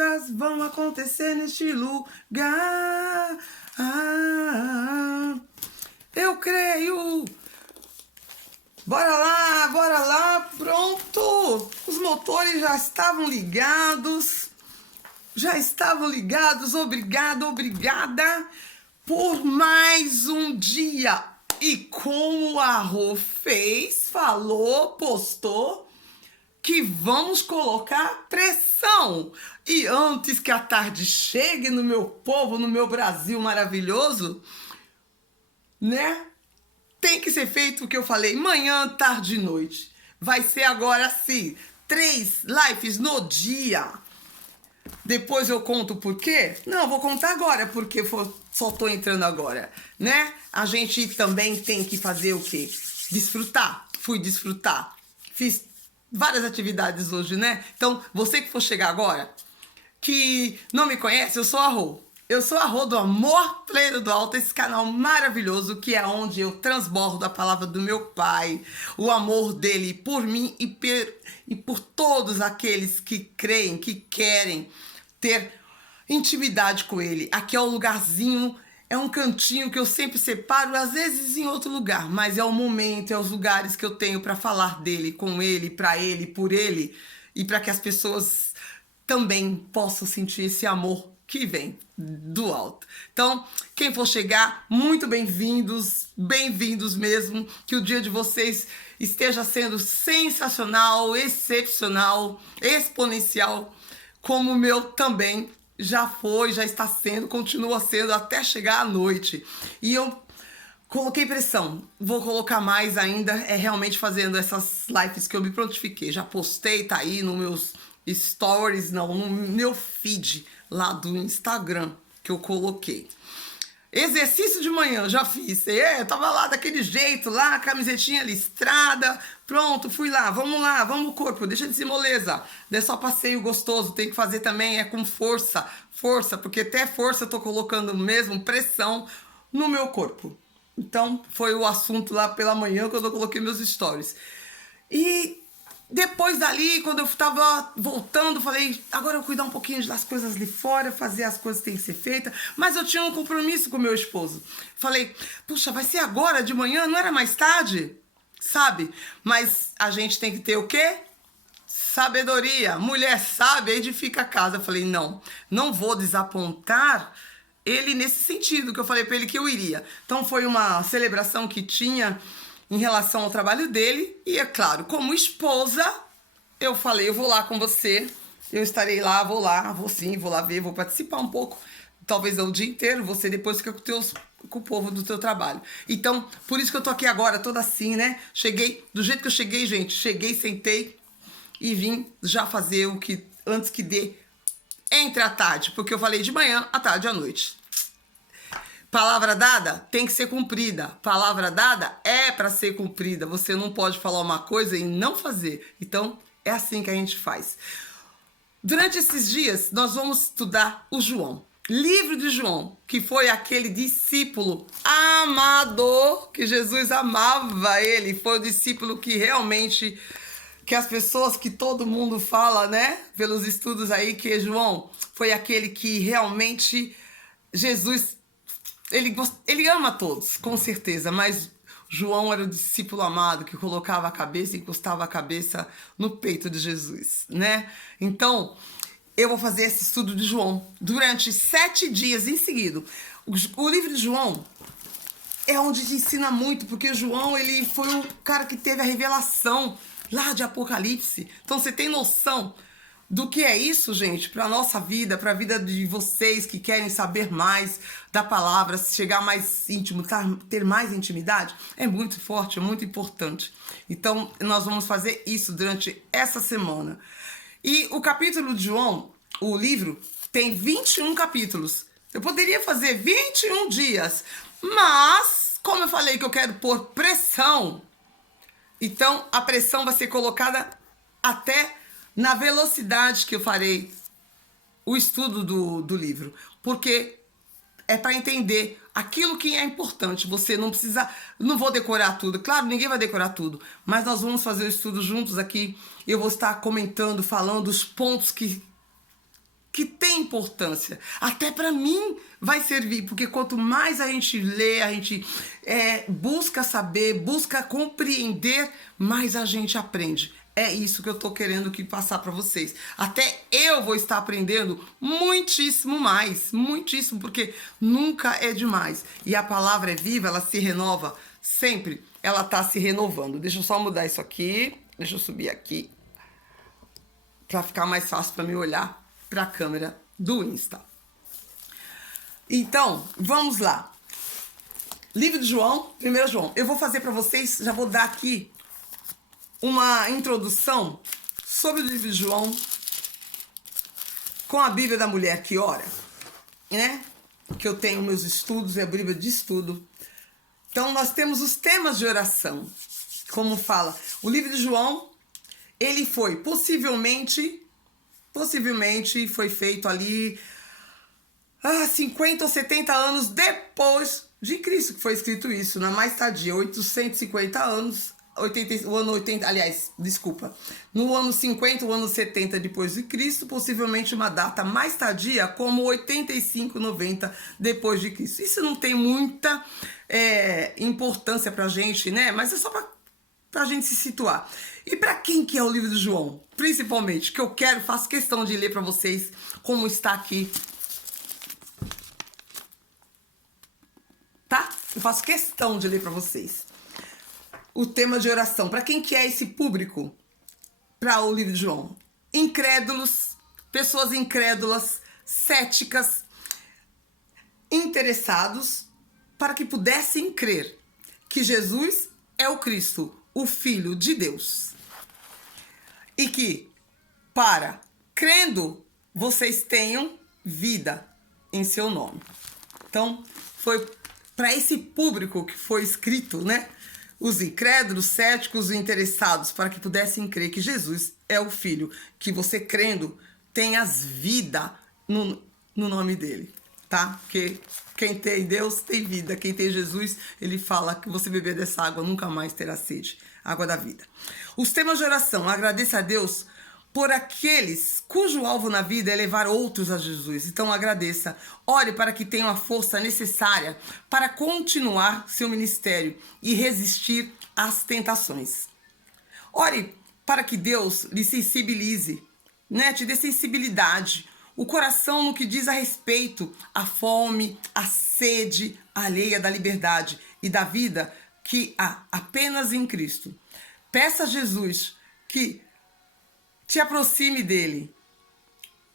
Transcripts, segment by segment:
coisas vão acontecer neste lugar. Eu creio. Bora lá, pronto. Os motores já estavam ligados. Obrigada por mais um dia. E como a Rô fez, falou, postou, que vamos colocar pressão. E antes que a tarde chegue no meu povo, no meu Brasil maravilhoso, né? Tem que ser feito o que eu falei, manhã, tarde e noite. Vai ser agora sim, 3 lives no dia. Depois eu conto por quê? Não, vou contar agora, porque só tô entrando agora, né? A gente também tem que fazer o quê? Desfrutar. Fui desfrutar. Fiz várias atividades hoje, né? Então, você que for chegar agora, que não me conhece, eu sou a Rô. Eu sou a Rô do Amor Pleno do Alto, esse canal maravilhoso que é onde eu transbordo a palavra do meu Pai, o amor dele por mim e por todos aqueles que creem, que querem ter intimidade com ele. Aqui é o lugarzinho, é um cantinho que eu sempre separo, às vezes em outro lugar, mas é o momento, é os lugares que eu tenho para falar dele, com ele, para ele, por ele, e para que as pessoas também possam sentir esse amor que vem do alto. Então, quem for chegar, muito bem-vindos mesmo, que o dia de vocês esteja sendo sensacional, excepcional, exponencial, como o meu também já foi, já está sendo, continua sendo até chegar à noite. E eu coloquei pressão, vou colocar mais ainda, realmente fazendo essas lives que eu me prontifiquei. Já postei, tá aí nos meus stories, não, no meu feed lá do Instagram que eu coloquei. Exercício de manhã, já fiz. Eu tava lá daquele jeito, lá, camisetinha listrada, pronto, fui lá, vamos corpo, deixa de ser moleza. Não é só passeio gostoso, tem que fazer também, com força, porque até força eu tô colocando mesmo pressão no meu corpo. Então, foi o assunto lá pela manhã quando eu coloquei meus stories. E depois dali, quando eu tava voltando, falei, agora eu cuidar um pouquinho das coisas ali fora, fazer as coisas que tem que ser feitas. Mas eu tinha um compromisso com meu esposo. Falei, puxa, vai ser agora de manhã? Não era mais tarde? Sabe? Mas a gente tem que ter o quê? Sabedoria. Mulher sábia edifica a casa. Eu falei, não vou desapontar ele nesse sentido, que eu falei pra ele que eu iria. Então foi uma celebração que tinha em relação ao trabalho dele, e é claro, como esposa, eu falei, eu vou lá com você, eu estarei lá, vou lá ver, vou participar um pouco, talvez o dia inteiro, você depois fica com o povo do teu trabalho. Então, por isso que eu tô aqui agora, toda assim, né? Cheguei, do jeito que eu cheguei, gente, sentei e vim já fazer o que, antes que dê entre a tarde, porque eu falei de manhã, à tarde e à noite. Palavra dada tem que ser cumprida. Palavra dada é para ser cumprida. Você não pode falar uma coisa e não fazer. Então, é assim que a gente faz. Durante esses dias, nós vamos estudar o João. Livro de João, que foi aquele discípulo amador, que Jesus amava ele. Foi o discípulo que realmente, que as pessoas, que todo mundo fala, né? Pelos estudos aí, que João foi aquele que realmente Jesus... Ele ama todos, com certeza, mas João era o discípulo amado que colocava a cabeça e encostava a cabeça no peito de Jesus, né? Então, eu vou fazer esse estudo de João durante 7 dias em seguida. O livro de João é onde te ensina muito, porque João, ele foi o cara que teve a revelação lá de Apocalipse. Então, você tem noção do que é isso, gente, para a nossa vida, para a vida de vocês que querem saber mais da palavra, chegar mais íntimo, ter mais intimidade? É muito forte, é muito importante. Então, nós vamos fazer isso durante essa semana. E o capítulo de João, o livro, tem 21 capítulos. Eu poderia fazer 21 dias, mas, como eu falei que eu quero pôr pressão, então a pressão vai ser colocada até na velocidade que eu farei o estudo do livro, porque é para entender aquilo que é importante. Você não precisa, não vou decorar tudo, claro, ninguém vai decorar tudo, mas nós vamos fazer o estudo juntos aqui. Eu vou estar comentando, falando os pontos que importância. Até para mim vai servir, porque quanto mais a gente lê, a gente busca saber, busca compreender, mais a gente aprende. É isso que eu tô querendo aqui passar para vocês. Até eu vou estar aprendendo muitíssimo mais, muitíssimo, porque nunca é demais. E a palavra é viva, ela se renova sempre, ela tá se renovando. Deixa eu só mudar isso aqui, deixa eu subir aqui, para ficar mais fácil para me olhar para a câmera do Insta. Então, vamos lá. Livro de João, 1 João. Eu vou fazer para vocês, já vou dar aqui uma introdução sobre o livro de João com a Bíblia da Mulher que Ora, né? Que eu tenho meus estudos, é a Bíblia de estudo. Então, nós temos os temas de oração. Como fala, o livro de João, ele foi possivelmente foi feito ali 50 ou 70 anos depois de Cristo, que foi escrito isso, na mais tardia, 850 anos, o ano 80, aliás, desculpa, no ano 50, o ano 70 depois de Cristo, possivelmente uma data mais tardia, como 85, 90 depois de Cristo. Isso não tem muita importância pra gente, né? Mas é só pra gente se situar. E para quem que é o livro de João? Principalmente, que eu faço questão de ler para vocês como está aqui. Tá? Eu faço questão de ler para vocês. O tema de oração. Para quem que é esse público? Para o livro de João? Incrédulos, pessoas incrédulas, céticas, interessados, para que pudessem crer que Jesus é o Cristo, o Filho de Deus. E que, crendo, vocês tenham vida em seu nome. Então, foi para esse público que foi escrito, né? Os incrédulos, céticos e interessados, para que pudessem crer que Jesus é o Filho, que você crendo tenhas vida no nome dele, tá? Porque quem tem Deus tem vida, quem tem Jesus, ele fala que você beber dessa água nunca mais terá sede, água da vida. Os temas de oração: agradeça a Deus por aqueles cujo alvo na vida é levar outros a Jesus. Então agradeça. Ore para que tenham a força necessária para continuar seu ministério e resistir às tentações. Ore para que Deus lhe sensibilize, né? Te dê sensibilidade, o coração no que diz a respeito à fome, à sede alheia da liberdade e da vida que há apenas em Cristo. Peça a Jesus que te aproxime dele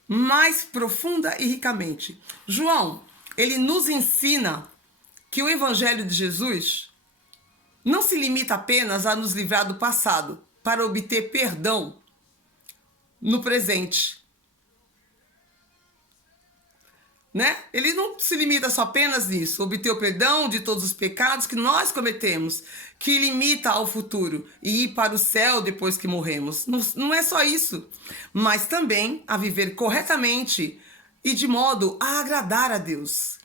mais profunda e ricamente. João, ele nos ensina que o Evangelho de Jesus não se limita apenas a nos livrar do passado para obter perdão no presente, né? Ele não se limita só apenas nisso, obter o perdão de todos os pecados que nós cometemos, que limita ao futuro e ir para o céu depois que morremos. Não é só isso, mas também a viver corretamente e de modo a agradar a Deus.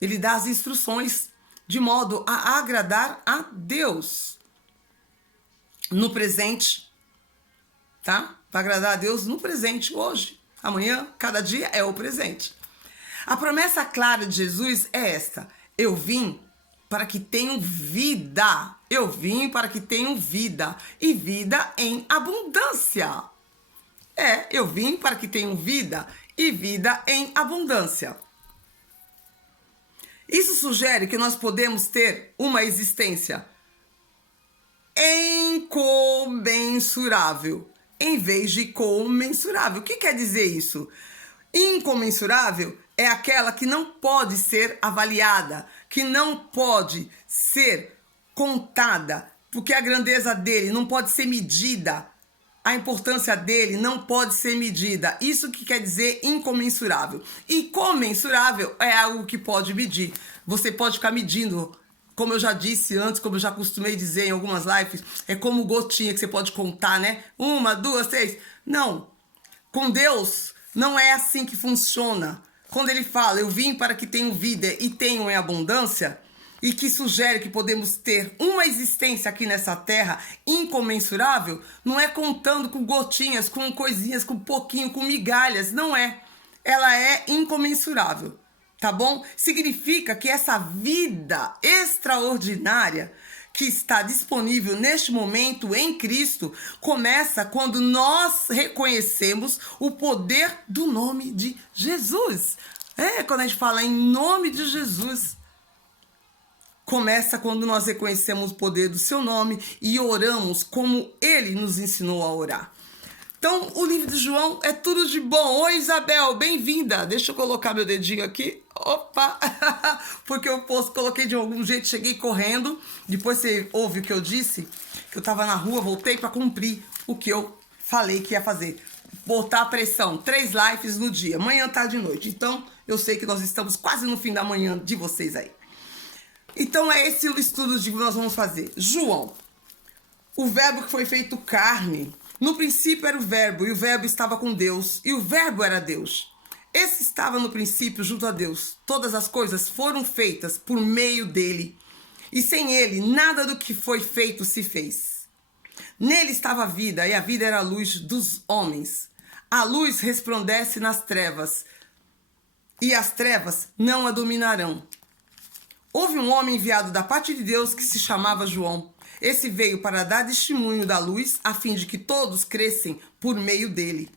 Ele dá as instruções de modo a agradar a Deus no presente, tá? Para agradar a Deus no presente, hoje, amanhã, cada dia é o presente. A promessa clara de Jesus é esta: eu vim para que tenham vida. Eu vim para que tenham vida e vida em abundância. Eu vim para que tenham vida e vida em abundância. Isso sugere que nós podemos ter uma existência incomensurável em vez de comensurável. O que quer dizer isso? Incomensurável é aquela que não pode ser avaliada, que não pode ser contada, porque a grandeza dele não pode ser medida, a importância dele não pode ser medida. Isso que quer dizer incomensurável. E comensurável é algo que pode medir. Você pode ficar medindo, como eu já disse antes, como eu já costumei dizer em algumas lives, é como gotinha que você pode contar, né? 1, 2, 3. Não. Com Deus, não é assim que funciona. Quando ele fala, eu vim para que tenham vida e tenham em abundância, e que sugere que podemos ter uma existência aqui nessa terra incomensurável, não é contando com gotinhas, com coisinhas, com pouquinho, com migalhas, não é. ela é incomensurável, tá bom? Significa que essa vida extraordinária que está disponível neste momento em Cristo começa quando nós reconhecemos o poder do nome de Jesus. Quando a gente fala em nome de Jesus, começa quando nós reconhecemos o poder do seu nome e oramos como ele nos ensinou a orar. Então, o livro de João é tudo de bom. Oi, Isabel, bem-vinda. Deixa eu colocar meu dedinho aqui. Opa! Porque eu coloquei de algum jeito, cheguei correndo. Depois você ouve o que eu disse, que eu tava na rua, voltei para cumprir o que eu falei que ia fazer. Botar a pressão, 3 lives no dia, manhã, tarde e noite. Então, eu sei que nós estamos quase no fim da manhã de vocês aí. Então, é esse o estudo que nós vamos fazer. João, o verbo que foi feito carne. No princípio era o verbo, e o verbo estava com Deus, e o verbo era Deus. Esse estava no princípio junto a Deus. Todas as coisas foram feitas por meio dele, e sem ele nada do que foi feito se fez. Nele estava a vida, e a vida era a luz dos homens. A luz resplandece nas trevas, e as trevas não a dominarão. Houve um homem enviado da parte de Deus que se chamava João. Esse veio para dar testemunho da luz, a fim de que todos crescem por meio dele.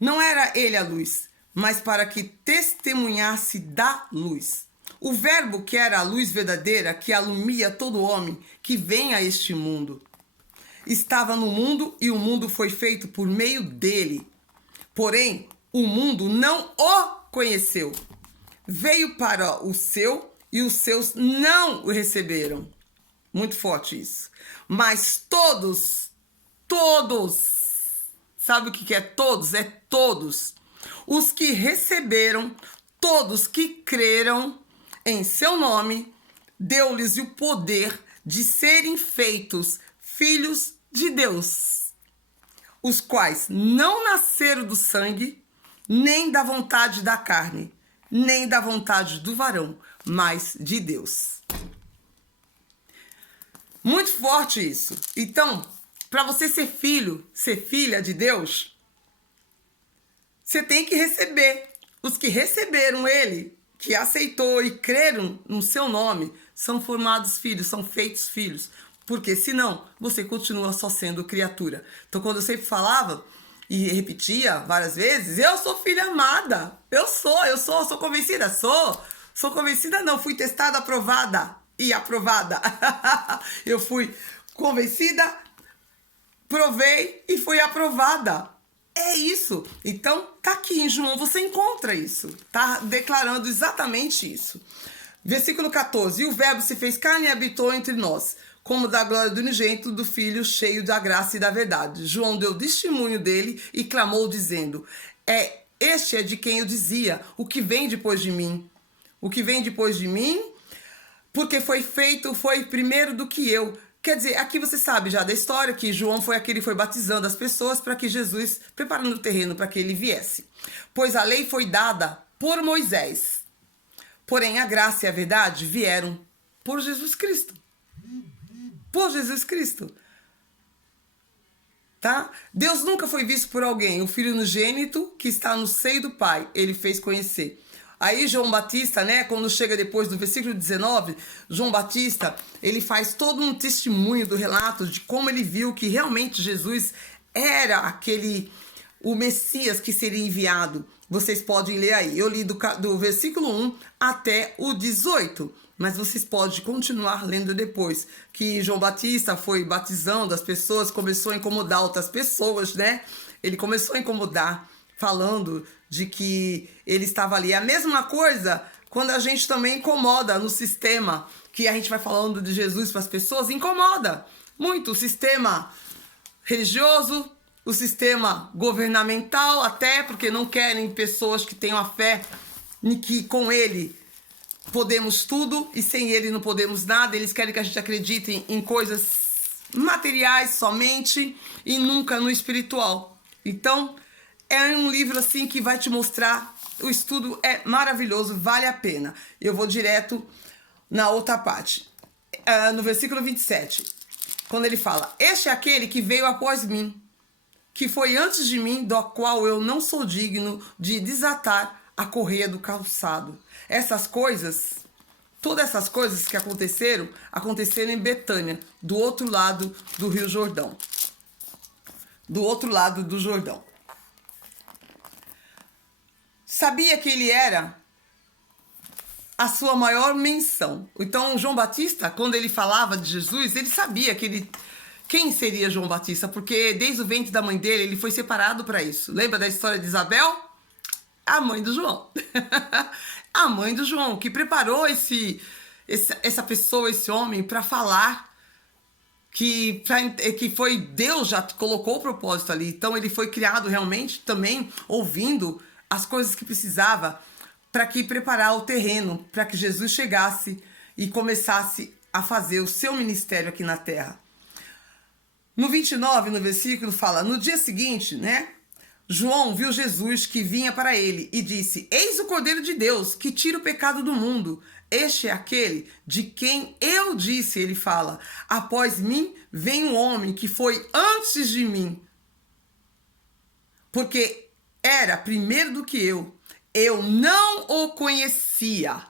Não era ele a luz, mas para que testemunhasse da luz. O verbo que era a luz verdadeira, que alumia todo homem que vem a este mundo. Estava no mundo e o mundo foi feito por meio dele. Porém, o mundo não o conheceu. Veio para o seu e os seus não o receberam. Muito forte isso. Mas todos, sabe o que é todos? É todos. Os que receberam, todos que creram em seu nome, deu-lhes o poder de serem feitos filhos de Deus, os quais não nasceram do sangue, nem da vontade da carne, nem da vontade do varão, mas de Deus. Muito forte isso. Então, para você ser filho, ser filha de Deus, você tem que receber. Os que receberam ele, que aceitou e creram no seu nome, são formados filhos, são feitos filhos. Porque senão, você continua só sendo criatura. Então, quando eu sempre falava e repetia várias vezes, eu sou filha amada. Eu sou convencida. Sou convencida não, fui testada, aprovada. E aprovada. Eu fui convencida, provei e fui aprovada. É isso. Então, tá aqui em João, você encontra isso. Tá declarando exatamente isso. Versículo 14. E o verbo se fez carne e habitou entre nós, como da glória do unigênito do Filho, cheio da graça e da verdade. João deu testemunho dele e clamou, dizendo: este é de quem eu dizia, o que vem depois de mim. O que vem depois de mim, porque foi primeiro do que eu. Quer dizer, aqui você sabe já da história que João foi aquele que foi batizando as pessoas para que Jesus, preparando o terreno para que ele viesse. Pois a lei foi dada por Moisés. Porém, a graça e a verdade vieram por Jesus Cristo. Por Jesus Cristo. Tá? Deus nunca foi visto por alguém. O Filho unigênito que está no seio do Pai, ele fez conhecer. Aí João Batista, né, quando chega depois do versículo 19, João Batista, ele faz todo um testemunho do relato de como ele viu que realmente Jesus era o Messias que seria enviado. Vocês podem ler aí. Eu li do versículo 1 até o 18, mas vocês podem continuar lendo depois. Que João Batista foi batizando as pessoas, começou a incomodar outras pessoas, né? Ele começou a incomodar, falando de que ele estava ali. É a mesma coisa quando a gente também incomoda no sistema, que a gente vai falando de Jesus para as pessoas, incomoda muito o sistema religioso, o sistema governamental, até porque não querem pessoas que tenham a fé em que com ele podemos tudo e sem ele não podemos nada. Eles querem que a gente acredite em coisas materiais somente e nunca no espiritual. Então, é um livro assim que vai te mostrar, o estudo é maravilhoso, vale a pena. Eu vou direto na outra parte, no versículo 27, quando ele fala: este é aquele que veio após mim, que foi antes de mim, do qual eu não sou digno de desatar a correia do calçado. Essas coisas, todas essas coisas que aconteceram em Betânia, do outro lado do Rio Jordão. Do outro lado do Jordão. Sabia que ele era a sua maior menção. Então, João Batista, quando ele falava de Jesus, ele sabia quem seria João Batista, porque desde o ventre da mãe dele, ele foi separado para isso. Lembra da história de Isabel? A mãe do João. A mãe do João, que preparou essa pessoa, esse homem, para falar que foi Deus já colocou o propósito ali. Então, ele foi criado realmente também ouvindo as coisas que precisava para que preparar o terreno, para que Jesus chegasse e começasse a fazer o seu ministério aqui na terra. No 29, no versículo, fala: no dia seguinte, né? João viu Jesus que vinha para ele e disse: eis o Cordeiro de Deus que tira o pecado do mundo. Este é aquele de quem eu disse, ele fala: após mim vem um homem que foi antes de mim, porque era primeiro do que eu. Eu não o conhecia.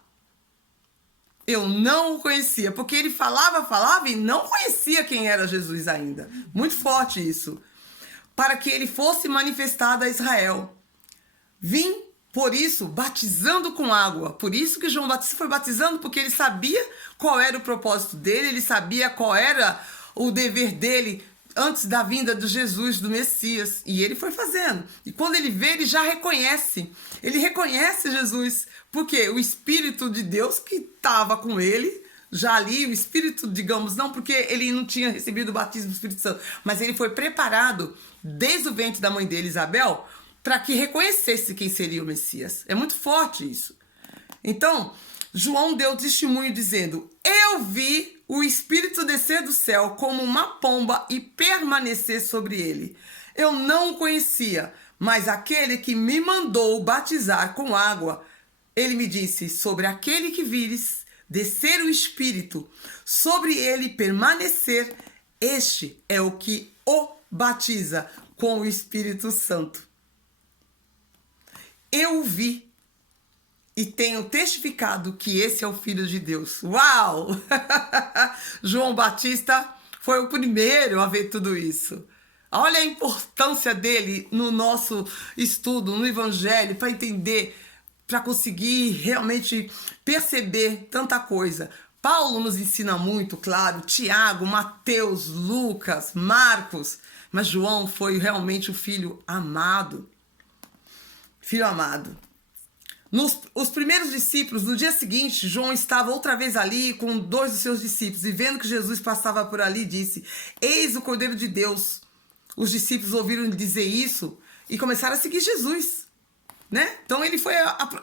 Eu não o conhecia, porque ele falava e não conhecia quem era Jesus ainda. Muito forte isso. Para que ele fosse manifestado a Israel. Vim, por isso, batizando com água. Por isso que João Batista foi batizando, porque ele sabia qual era o propósito dele, ele sabia qual era o dever dele antes da vinda de Jesus, do Messias. E ele foi fazendo. E quando ele vê, ele já reconhece. Ele reconhece Jesus, porque o Espírito de Deus que estava com ele, já ali, o Espírito, digamos, não porque ele não tinha recebido o batismo do Espírito Santo, mas ele foi preparado desde o ventre da mãe dele, Isabel, para que reconhecesse quem seria o Messias. É muito forte isso. Então, João deu testemunho dizendo: eu vi o Espírito descer do céu como uma pomba e permanecer sobre ele. Eu não o conhecia, mas aquele que me mandou batizar com água, ele me disse: sobre aquele que vires descer o Espírito, sobre ele permanecer, este é o que o batiza com o Espírito Santo. Eu o vi e tenho testificado que esse é o Filho de Deus. Uau! João Batista foi o primeiro a ver tudo isso. Olha a importância dele no nosso estudo, no Evangelho, para entender, para conseguir realmente perceber tanta coisa. Paulo nos ensina muito, claro, Tiago, Mateus, Lucas, Marcos, mas João foi realmente o filho amado. Filho amado. Os primeiros discípulos, no dia seguinte, João estava outra vez ali com 2 dos seus discípulos, e vendo que Jesus passava por ali, disse: eis o Cordeiro de Deus. Os discípulos ouviram dizer isso e começaram a seguir Jesus, né? Então ele foi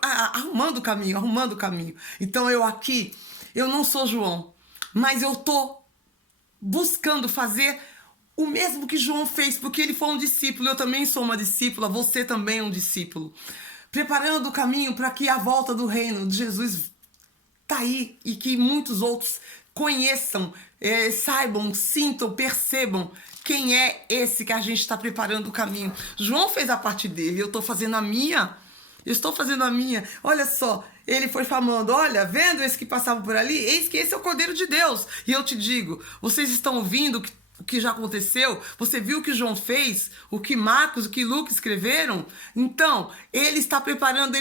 arrumando o caminho. Então eu não sou João, mas eu tô buscando fazer o mesmo que João fez, porque ele foi um discípulo, eu também sou uma discípula, você também é um discípulo. Preparando o caminho para que a volta do reino de Jesus tá aí e que muitos outros conheçam, saibam, sintam, percebam quem é esse que a gente está preparando o caminho. João fez a parte dele, eu estou fazendo a minha. Olha só, ele foi falando: olha, vendo esse que passava por ali, eis que esse é o Cordeiro de Deus. E eu te digo, vocês estão ouvindo o que já aconteceu? Você viu o que João fez? O que Marcos, o que Lucas escreveram? Então, ele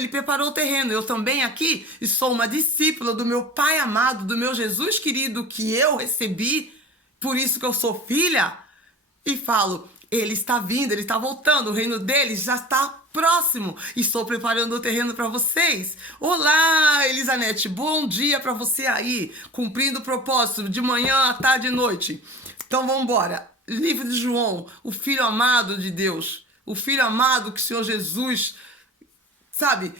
preparou o terreno. Eu também aqui sou uma discípula do meu Pai amado, do meu Jesus querido, que eu recebi, por isso que eu sou filha. E falo: ele está vindo, ele está voltando, o reino dele já está próximo. Estou preparando o terreno para vocês. Olá, Elisanete, bom dia para você aí, cumprindo o propósito de manhã, à tarde e noite. Então vamos embora. Livro de João, o filho amado de Deus, o filho amado que o Senhor Jesus, sabe,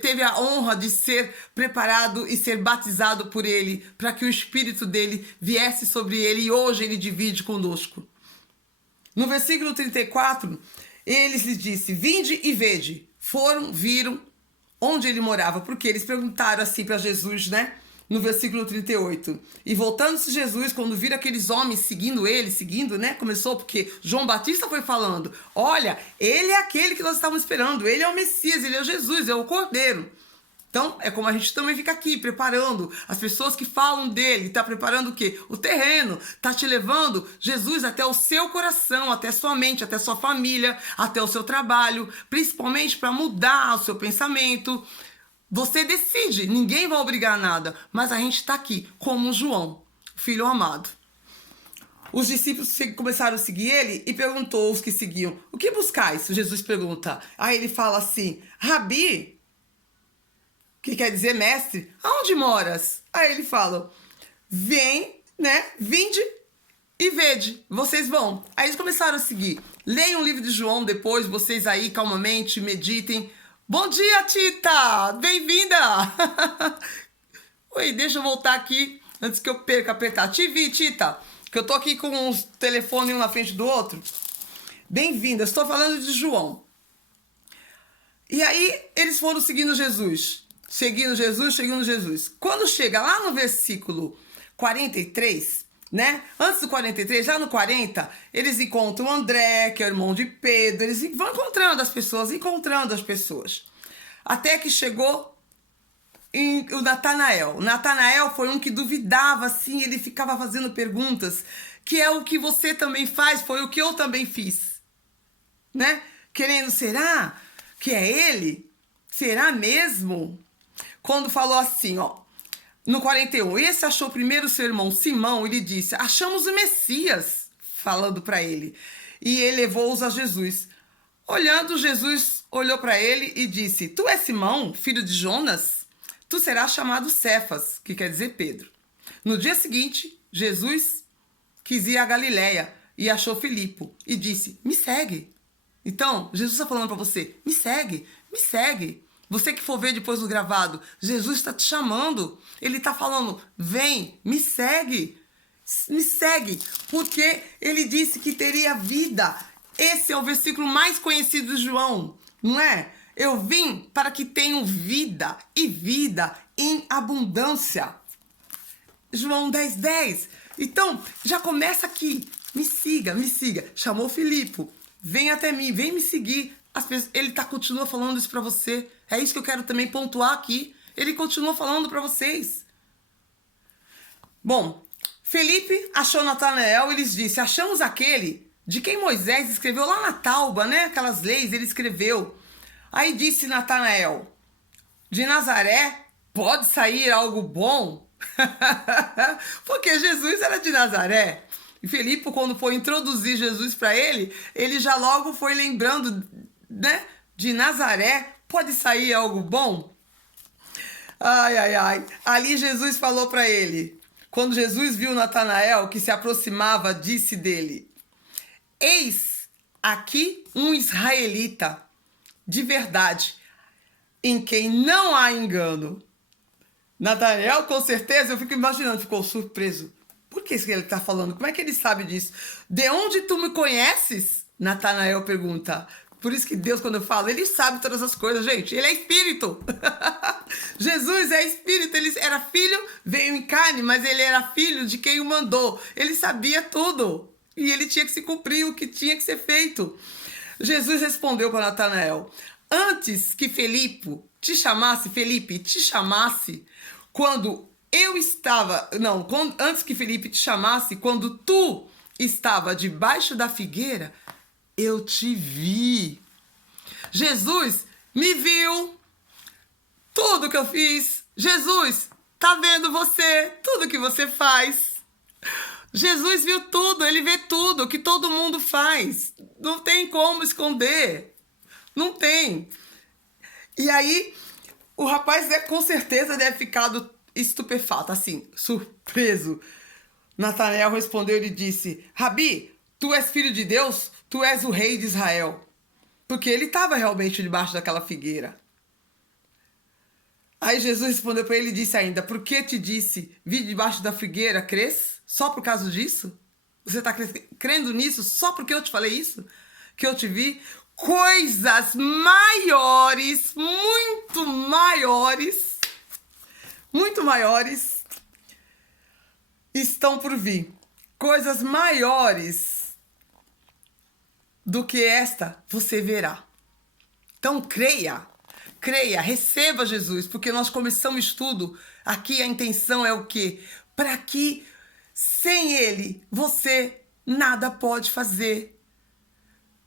teve a honra de ser preparado e ser batizado por ele, para que o Espírito dele viesse sobre ele, e hoje ele divide conosco. No versículo 34, eles lhe disse: vinde e vede. Viram onde ele morava, porque eles perguntaram assim para Jesus, né? no versículo 38. E voltando-se Jesus, quando vira aqueles homens seguindo ele, né? Começou porque João Batista foi falando, olha, ele é aquele que nós estávamos esperando, ele é o Messias, ele é o Jesus, é o Cordeiro. Então, é como a gente também fica aqui, preparando as pessoas que falam dele, tá preparando o quê? O terreno, tá te levando Jesus até o seu coração, até a sua mente, até a sua família, até o seu trabalho, principalmente para mudar o seu pensamento. Você decide, ninguém vai obrigar a nada, mas a gente está aqui, como João, filho amado. Os discípulos começaram a seguir ele e perguntou aos que seguiam, o que buscais? Jesus pergunta. Aí ele fala assim, Rabi, que quer dizer mestre, aonde moras? Aí ele fala, vem, né, vinde e vede, vocês vão. Aí eles começaram a seguir. Leiam o livro de João depois, vocês aí calmamente, meditem. Bom dia, Tita! Bem-vinda! Oi, deixa eu voltar aqui antes que eu perca apertar. Te vi, Tita, que eu tô aqui com os telefones um na frente do outro. Bem-vinda, estou falando de João. E aí eles foram seguindo Jesus. Seguindo Jesus. Quando chega lá no versículo 43, né? Antes do 43, já no 40, eles encontram André, que é o irmão de Pedro. Eles vão encontrando as pessoas. Até que chegou o Natanael. Natanael foi um que duvidava, assim, ele ficava fazendo perguntas, que é o que você também faz, foi o que eu também fiz, né? Querendo, será que é ele? Será mesmo? Quando falou assim, ó, no 41, esse achou primeiro seu irmão Simão e lhe disse, achamos o Messias, falando para ele, e ele levou-os a Jesus. Olhando, Jesus olhou para ele e disse, tu és Simão, filho de Jonas? Tu serás chamado Cefas, que quer dizer Pedro. No dia seguinte, Jesus quis ir a Galileia e achou Filipe e disse, me segue. Então, Jesus está falando para você, me segue, me segue. Você que for ver depois do gravado, Jesus está te chamando. Ele está falando, vem, me segue, porque ele disse que teria vida. Esse é o versículo mais conhecido de João, não é? Eu vim para que tenham vida e vida em abundância. João 10:10. Então, já começa aqui. Me siga. Chamou Filipe. Vem até mim, vem me seguir. Ele continua falando isso para você. É isso que eu quero também pontuar aqui. Ele continua falando para vocês. Bom, Felipe achou Natanael e lhes disse, achamos aquele de quem Moisés escreveu lá na tábua, né? Aquelas leis, ele escreveu. Aí disse Natanael, de Nazaré pode sair algo bom? Porque Jesus era de Nazaré. E Felipe, quando foi introduzir Jesus para ele já logo foi lembrando, né? De Nazaré pode sair algo bom? Ai. Ali Jesus falou para ele. Quando Jesus viu Natanael que se aproximava, disse dele, eis aqui um israelita de verdade, em quem não há engano. Natanael, com certeza, eu fico imaginando, ficou surpreso. Por que ele está falando? Como é que ele sabe disso? De onde tu me conheces? Natanael pergunta. Por isso que Deus, quando eu falo, ele sabe todas as coisas, gente. Ele é espírito. Jesus é espírito. Ele era filho, veio em carne, mas ele era filho de quem o mandou. Ele sabia tudo. E ele tinha que se cumprir o que tinha que ser feito. Jesus respondeu para Natanael, antes que Felipe te chamasse, quando eu estava... Não, antes que Felipe te chamasse, quando tu estava debaixo da figueira, eu te vi. Jesus me viu. Tudo que eu fiz. Jesus tá vendo você. Tudo que você faz. Jesus viu tudo. Ele vê tudo que todo mundo faz. Não tem como esconder. Não tem. E aí, o rapaz com certeza deve ter ficado estupefato, assim, surpreso. Natanael respondeu e disse, Rabi, tu és filho de Deus? Tu és o rei de Israel. Porque ele estava realmente debaixo daquela figueira. Aí Jesus respondeu para ele e disse ainda, por que te disse, vi debaixo da figueira, crês? Só por causa disso? Você está crendo nisso só porque eu te falei isso? Que eu te vi? Coisas maiores, muito maiores, estão por vir. Coisas maiores do que esta você verá. Então creia, creia, receba Jesus, porque nós começamos o estudo. Aqui a intenção é o quê? Para que sem Ele você nada pode fazer.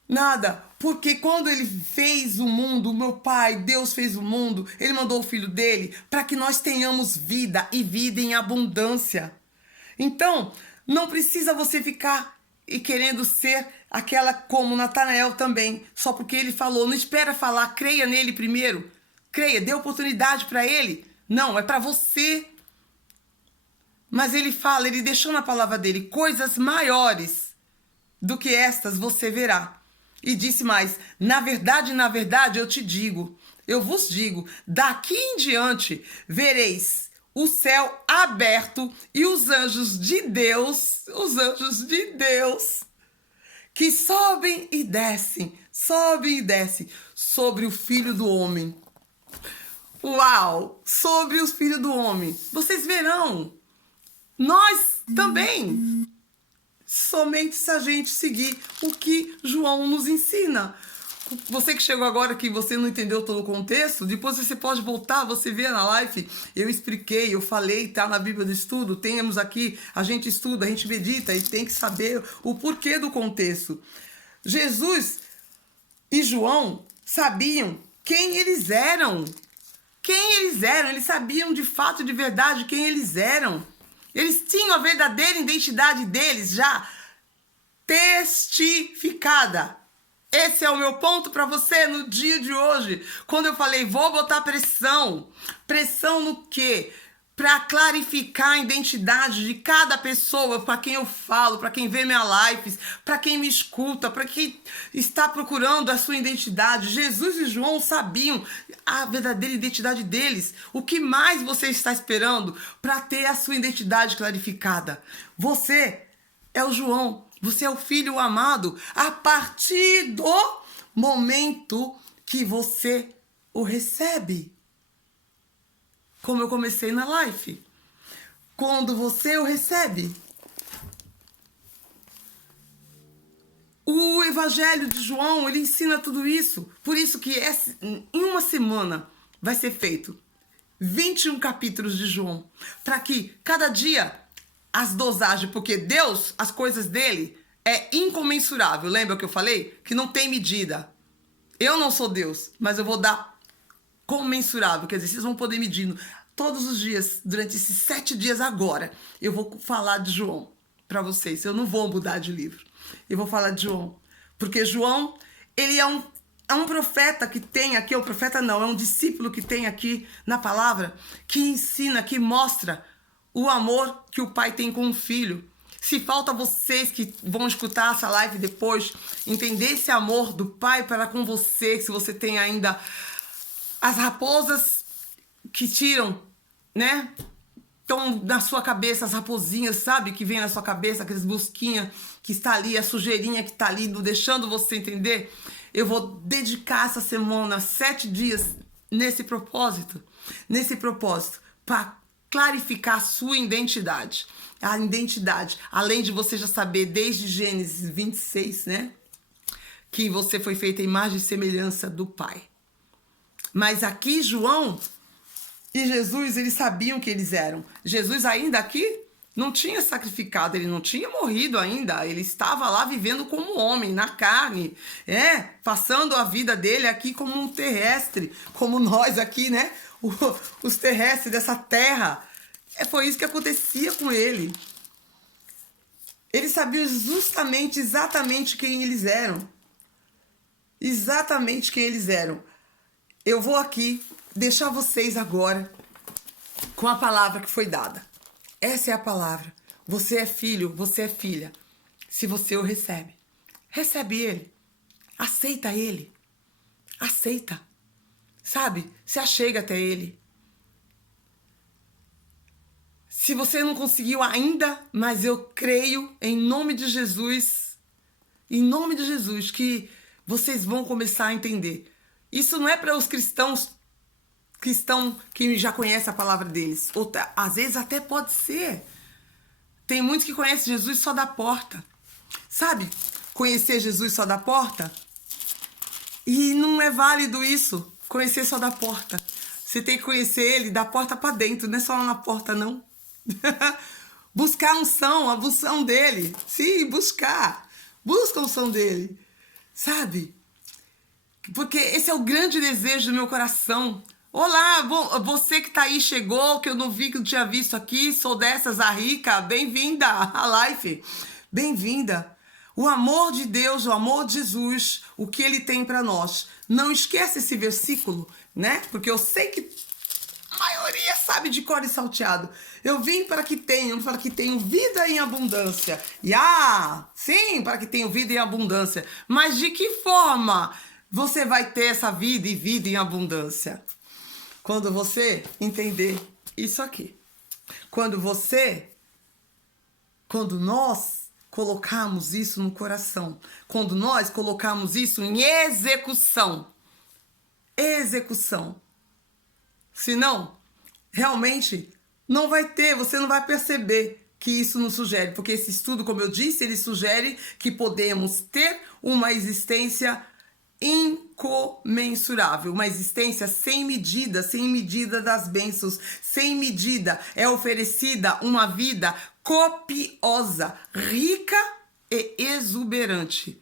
Nada, porque quando Ele fez o mundo, o meu Pai, Deus fez o mundo, Ele mandou o Filho dele para que nós tenhamos vida e vida em abundância. Então, não precisa você ficar e querendo ser aquela como Natanael também, só porque ele falou. Não espera falar, creia nele primeiro. Creia, dê oportunidade para ele. Não, é para você. Mas ele fala, ele deixou na palavra dele, coisas maiores do que estas você verá. E disse mais, na verdade, eu te digo, eu vos digo, daqui em diante vereis o céu aberto e os anjos de Deus, que sobem e descem sobre o Filho do Homem. Uau! Sobre os filhos do homem. Vocês verão. Nós também. Somente se a gente seguir o que João nos ensina. Você que chegou agora que você não entendeu todo o contexto, depois você pode voltar, você vê na live, eu expliquei, eu falei, tá na Bíblia do Estudo, temos aqui, a gente estuda, a gente medita e tem que saber o porquê do contexto. Jesus e João sabiam quem eles eram. Eles sabiam de fato, de verdade, quem eles eram. Eles tinham a verdadeira identidade deles já testificada. Esse é o meu ponto para você no dia de hoje. Quando eu falei, vou botar pressão. Pressão no quê? Para clarificar a identidade de cada pessoa, para quem eu falo, para quem vê minha lives, para quem me escuta, para quem está procurando a sua identidade. Jesus e João sabiam a verdadeira identidade deles. O que mais você está esperando para ter a sua identidade clarificada? Você é o João, você é o filho amado a partir do momento que você o recebe. Como eu comecei na live. Quando você o recebe. O Evangelho de João, ele ensina tudo isso. Por isso que em uma semana vai ser feito 21 capítulos de João. Para que cada dia as dosagens, porque Deus, as coisas dele é incomensurável. Lembra que eu falei? Que não tem medida. Eu não sou Deus, mas eu vou dar comensurável, quer dizer, vocês vão poder medir todos os dias, durante esses 7 dias agora, eu vou falar de João para vocês, eu não vou mudar de livro, eu vou falar de João, porque João, ele é um profeta que tem aqui, o profeta não, é um discípulo que tem aqui na palavra, que ensina, que mostra o amor que o pai tem com o filho. Se falta vocês que vão escutar essa live depois, entender esse amor do pai para com você, se você tem ainda as raposas que tiram, né? Estão na sua cabeça, as raposinhas, sabe? Que vem na sua cabeça, aqueles busquinhas que está ali, a sujeirinha que está ali, deixando você entender. Eu vou dedicar essa semana, 7 dias, nesse propósito, para clarificar a sua identidade. A identidade, além de você já saber desde Gênesis 26, né? Que você foi feita a imagem e semelhança do Pai. Mas aqui João e Jesus, eles sabiam que eles eram. Jesus ainda aqui não tinha sacrificado, ele não tinha morrido ainda. Ele estava lá vivendo como homem, na carne. Passando a vida dele aqui como um terrestre, como nós aqui, né? Os terrestres dessa terra. Foi isso que acontecia com ele. Eles sabiam exatamente quem eles eram. Exatamente quem eles eram. Eu vou aqui deixar vocês agora com a palavra que foi dada. Essa é a palavra. Você é filho, você é filha. Se você o recebe. Recebe ele. Aceita ele. Aceita. Sabe? Se achega até ele. Se você não conseguiu ainda, mas eu creio em nome de Jesus, que vocês vão começar a entender. Isso não é para os cristãos que já conhecem a palavra deles. Ou às vezes até pode ser. Tem muitos que conhecem Jesus só da porta. Sabe? Conhecer Jesus só da porta. E não é válido isso. Conhecer só da porta. Você tem que conhecer ele da porta para dentro. Não é só lá na porta, não. Buscar a unção dele. Sim, buscar. Busca a unção dele. Sabe? Porque esse é o grande desejo do meu coração. Olá, você que tá aí, chegou, que eu não vi, que não tinha visto aqui. Sou dessas, a Rica. Bem-vinda à live. Bem-vinda. O amor de Deus, o amor de Jesus, o que ele tem para nós. Não esquece esse versículo, né? Porque eu sei que a maioria sabe de cor e salteado. Eu vim para que tenham vida em abundância. Sim, para que tenham vida em abundância. Mas de que forma você vai ter essa vida e vida em abundância? Quando você entender isso aqui. Quando nós colocarmos isso no coração. Quando nós colocarmos isso em execução. Senão, realmente, não vai ter, você não vai perceber que isso nos sugere. Porque esse estudo, como eu disse, ele sugere que podemos ter uma existência incomensurável, uma existência sem medida das bênçãos, sem medida. É oferecida uma vida copiosa, rica e exuberante.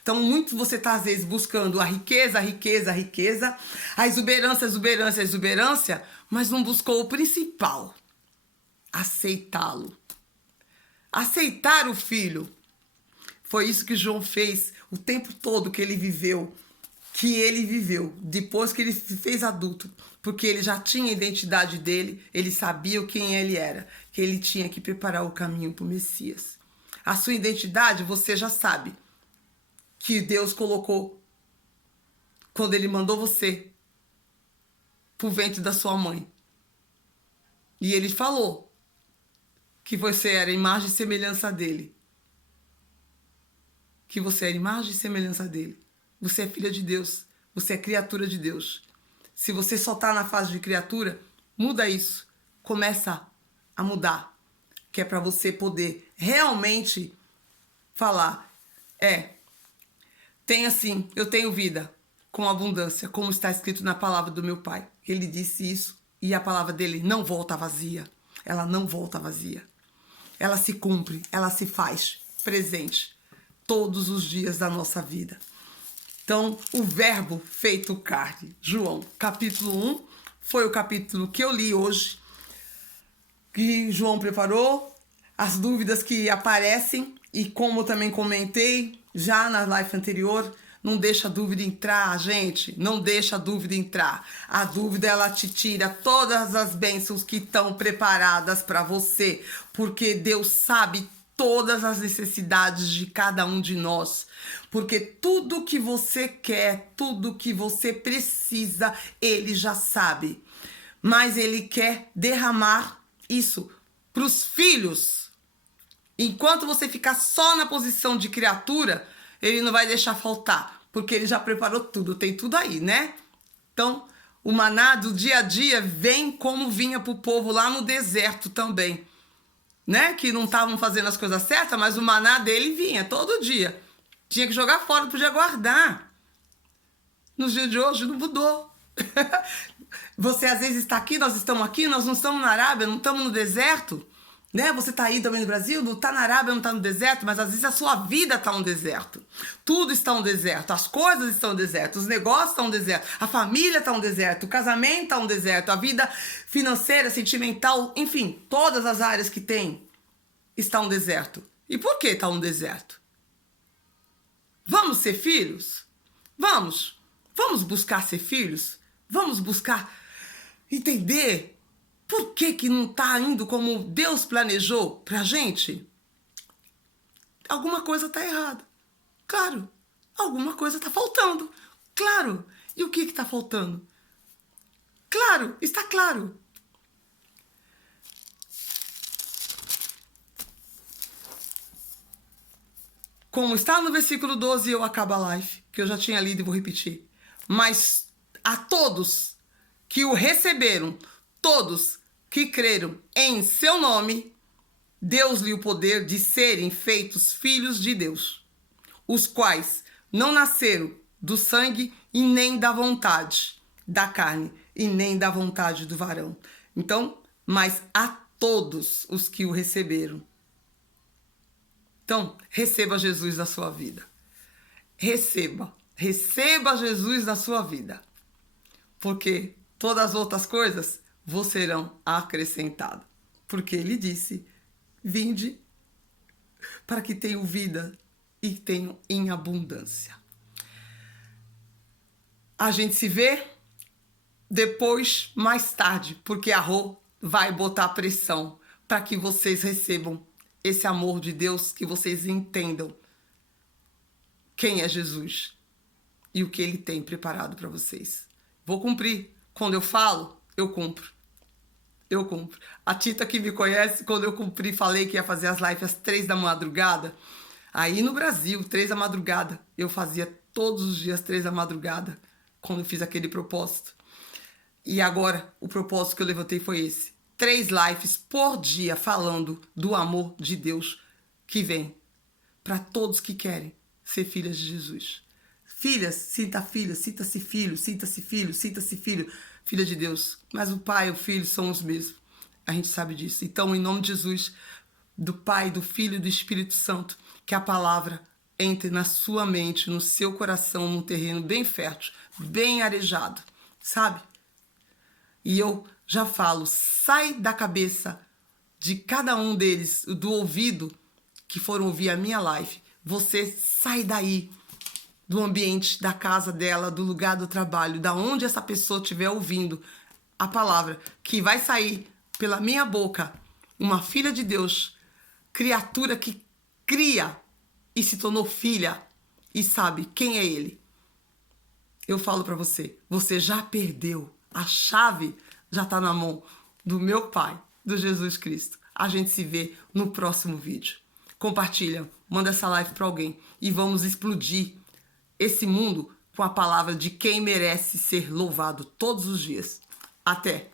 Então, muito você está, às vezes, buscando a riqueza, a exuberância, mas não buscou o principal, aceitá-lo. Aceitar o Filho. Foi isso que João fez o tempo todo que ele viveu, depois que ele se fez adulto, porque ele já tinha a identidade dele, ele sabia quem ele era, que ele tinha que preparar o caminho para o Messias. A sua identidade você já sabe, que Deus colocou quando ele mandou você pro ventre da sua mãe. E ele falou que você era imagem e semelhança dele. Você é filha de Deus. Você é criatura de Deus. Se você só está na fase de criatura, muda isso. Começa a mudar. Que é para você poder realmente falar. Eu tenho vida com abundância, como está escrito na palavra do meu Pai. Ele disse isso e a palavra dele não volta vazia. Ela não volta vazia. Ela se cumpre, ela se faz presente todos os dias da nossa vida. Então, o verbo feito carne. João, capítulo 1, foi o capítulo que eu li hoje, que João preparou, as dúvidas que aparecem, e como eu também comentei já na live anterior, não deixa a dúvida entrar, gente, não deixa a dúvida entrar. A dúvida, ela te tira todas as bênçãos que estão preparadas para você, porque Deus sabe todas as necessidades de cada um de nós, porque tudo que você quer, tudo que você precisa, ele já sabe, mas ele quer derramar isso para os filhos. Enquanto você ficar só na posição de criatura, ele não vai deixar faltar, porque ele já preparou tudo, tem tudo aí, né? Então, o maná do dia a dia vem como vinha para o povo lá no deserto também, né? Que não estavam fazendo as coisas certas, mas o maná dele vinha todo dia. Tinha que jogar fora, não podia guardar. Nos dias de hoje não mudou. Você às vezes está aqui, nós estamos aqui, nós não estamos na Arábia, não estamos no deserto, né? Você está aí também no Brasil, não está na Arábia, não está no deserto, mas às vezes a sua vida está no deserto. Tudo está no deserto, as coisas estão no deserto, os negócios estão no deserto, a família está no deserto, o casamento está no deserto, a vida financeira, sentimental, enfim, todas as áreas que tem estão no deserto. E por que está no deserto? Vamos ser filhos? Vamos buscar ser filhos? Vamos buscar entender por que não está indo como Deus planejou pra gente? Alguma coisa está errada. Claro. Alguma coisa está faltando. Claro. E o que está faltando? Claro, está claro. Como está no versículo 12, eu acabo a live, que eu já tinha lido e vou repetir. Mas a todos que o receberam, todos que creram em seu nome, deu-lhe o poder de serem feitos filhos de Deus, os quais não nasceram do sangue e nem da vontade da carne e nem da vontade do varão. Então, mas a todos os que o receberam. Então, receba Jesus na sua vida. Receba Jesus na sua vida. Porque todas as outras coisas vos serão acrescentadas. Porque ele disse, vinde para que tenham vida e tenham em abundância. A gente se vê depois, mais tarde, porque a Rô vai botar pressão para que vocês recebam esse amor de Deus, que vocês entendam quem é Jesus e o que ele tem preparado para vocês. Vou cumprir. Quando eu falo, eu cumpro. Eu cumpro. A Tita que me conhece, quando eu cumpri, falei que ia fazer as lives às 3 da madrugada. Aí no Brasil, 3 da madrugada, eu fazia todos os dias 3 da madrugada, quando eu fiz aquele propósito. E agora, o propósito que eu levantei foi esse. 3 lives por dia falando do amor de Deus que vem para todos que querem ser filhas de Jesus. Filhas, sinta-se filho, filha de Deus. Mas o Pai e o Filho são os mesmos. A gente sabe disso. Então, em nome de Jesus, do Pai, do Filho e do Espírito Santo, que a palavra entre na sua mente, no seu coração, num terreno bem fértil, bem arejado, sabe? E eu já falo, sai da cabeça de cada um deles, do ouvido que foram ouvir a minha live. Você sai daí, do ambiente da casa dela, do lugar do trabalho, da onde essa pessoa estiver ouvindo a palavra, que vai sair pela minha boca, uma filha de Deus, criatura que cria e se tornou filha e sabe quem é ele. Eu falo para você, você já perdeu. A chave já está na mão do meu Pai, do Jesus Cristo. A gente se vê no próximo vídeo. Compartilha, manda essa live para alguém e vamos explodir esse mundo com a palavra de quem merece ser louvado todos os dias. Até.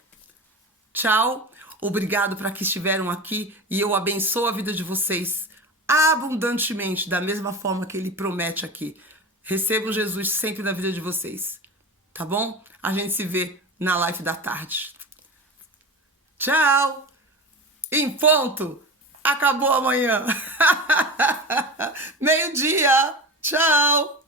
Tchau. Obrigado para que estiveram aqui e eu abençoo a vida de vocês abundantemente, da mesma forma que ele promete aqui. Recebam Jesus sempre na vida de vocês. Tá bom? A gente se vê na live da tarde. Tchau! Em ponto! Acabou amanhã! Meio-dia! Tchau!